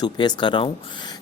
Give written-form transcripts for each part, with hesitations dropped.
पिक्चू face कर रहा हूँ।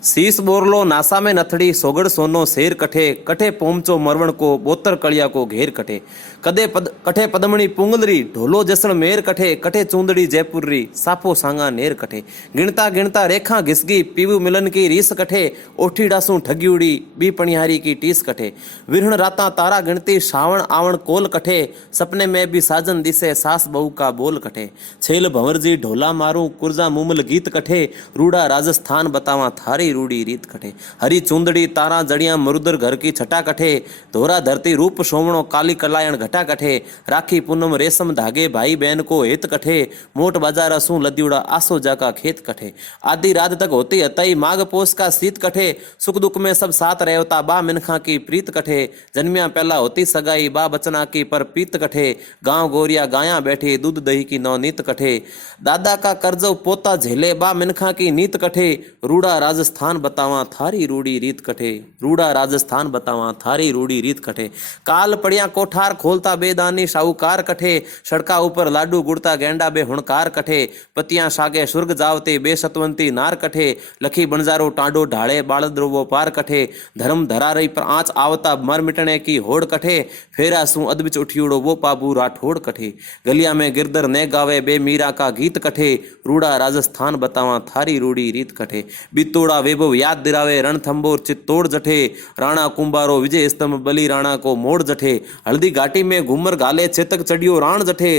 शीश बोरलो नासा में नथड़ी सोगड़ सोनो शेर कठे कठे पोमचो मरवण को बोतर कड़िया को घेर कठे कठे पदमणी पुंगलरी ढोलो जसण मेर कठे कठे चूंदड़ी जयपुरी सापो सांगा नेर कठे गिणता गिणता रेखा घिसगी पीवू मिलन की रीस कठे ओठी डासू ठग्यूड़ी बी पणिहारी की टीस कठे विरहण राता तारा गिणती श्रावण आवण कोल कठे सपने में भी साजन दिसे सास बहू का बोल कठे छेल भंवरजी ढोला मारू कुर्जा मुमल गीत कठे रूड़ा राजस्थान बतावा थारी रूड़ी रीत कठे हरी चूंदड़ी तारा जड़िया मरुदर घर की छटा कठे धोरा धरती रूप सोमणो काली कलायण घटा कठे राखी पूनम रेशम धागे भाई बहन को हित कठे मोट बाजार असू लद्यूड़ा आसो जाका खेत कठे आधी रात तक होती हतई माघ पोस का शीत कठे सुख दुख में सब साथ रहता बा मिनखा की प्रीत कठे जन्मिया पहला होती सगाई बा बचना की पर पीत कठे गांव गोरिया गाया बैठी दूध दही की नवनीत कठे दादा का कर्जो पोता झेले बा मिनखा की नीत कठे रूड़ा राजस्थान बतावा थारी रूड़ी रीत कठे रूड़ा राजस्थान बतावा थारी रूड़ी रीत कठे काल पड़िया कोठार खोलता बेदानी साहूकार कठे सड़का ऊपर लाडू गुड़ता गेंडा बे हुणकार कठे पतियां सागे सुर्ग जावते बेसतवंती नार कठे लखी बंजारो टांडो ढाले बालद्रोवो पार कठे धर्म धरा रही पर आंच आवता मर मिटने की होड़ कठे फेरा सू अदबिच उठियोड़ो वो पाबू राठौड़ कठे गलिया में गिरदर ने गावे बे मीरा का गीत कठे रूड़ा राजस्थान बतावा थारी रूड़ी रीत कठे बितोड़ा वैभव याद दिरावे रणथंबोर चित्तौड़ जठे राणा कुंभारो विजय स्तंभ बली राणा को मोड़ जठे हल्दी घाटी में घूमर गाले चेतक चढ़ियो राण जठे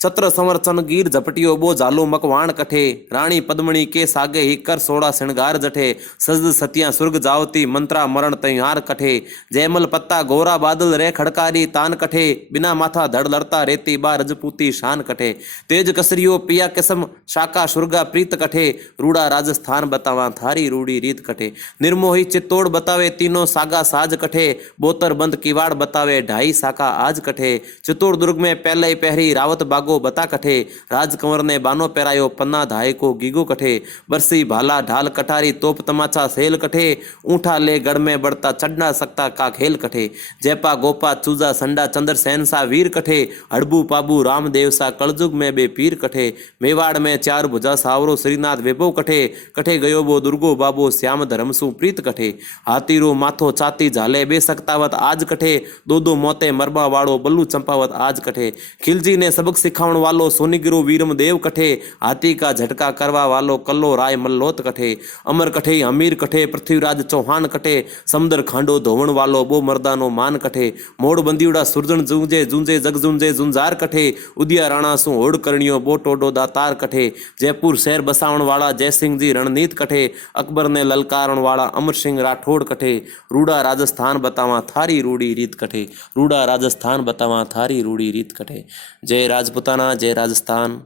छत्र संवरचन गिर झपटियो बो जालो मकवाण कठे रानी पद्मणी के सागे ही कर सोड़ा श्रृंगार जठे सजद सतिया सुर्ग जावती मंत्रा मरण तैयार कठे जयमल पत्ता गोरा बादल रे खड़कारी तान कठे बिना माथा धड़ लड़ता रेती बा रजपूती शान कठे तेज कसरियो पिया किस्म शाका सुर्गा प्रीत कठे रूड़ा राजस्थान बतावा थारी रूड़ी रीत कठे निर्मोही चित्तौड़ बतावे तीनों सागा साज कठे बोतर बंद किवाड़ बतावे ढाई साका आज कठे चित्तौड़ दुर्ग में पहले पहरी रावत बागो बता कठे राजकंवर ने बानो पेरायो पन्ना धाय को गीगो कठे बरसी भाला ढाल कटारी तोप तमाचा सेल कठे ऊंठा ले गढ़ में बढ़ता चढ़ना सकता का खेल कठे जयपा गोपा चूजा संडा चंद्र सेन सा वीर कठे हड़बू पाबू रामदेव सा कलजुग में बे पीर कठे मेवाड़ में चार भुजा सावरो श्रीनाथ वैभव कठे कठे गयो बो दुर्गो बाबो श्याम धर्मसु प्रीत कठे हाथीरो माथो चाती झाले बे सकतावत आज कठे दो दो मोते मरबा वाड़ो बल्लू चंपावत आज कठे खिलजी ने सबक सिखावण वालो सोनीगिरो वीरम देव कठे हाथी का झटका करवा वालो कल्लो राय मल्लोत कठे अमर कठे अमीर कठे पृथ्वीराज चौहान कठे समुद्र खांडो धोवण वालो बो मर्दानो मान कठे मोड़ बंदीउड़ा सुरजन जूंजे जूंजे जग जूंजे जुंजार कठे उदिया राणा सु होड़ करणियो बो टोडो दातार कठे जयपुर शहर बसावण वाला जयसिंह जी रणनीत कठे अकबर ने ललकारण वाला अमर सिंह राठौड़ कठे रूड़ा राजस्थान बतावा थारी रूड़ी रीत कठे रूड़ा राजस्थान बतावा थारी रूड़ी रीत कठे जय राजपुताना जय राजस्थान।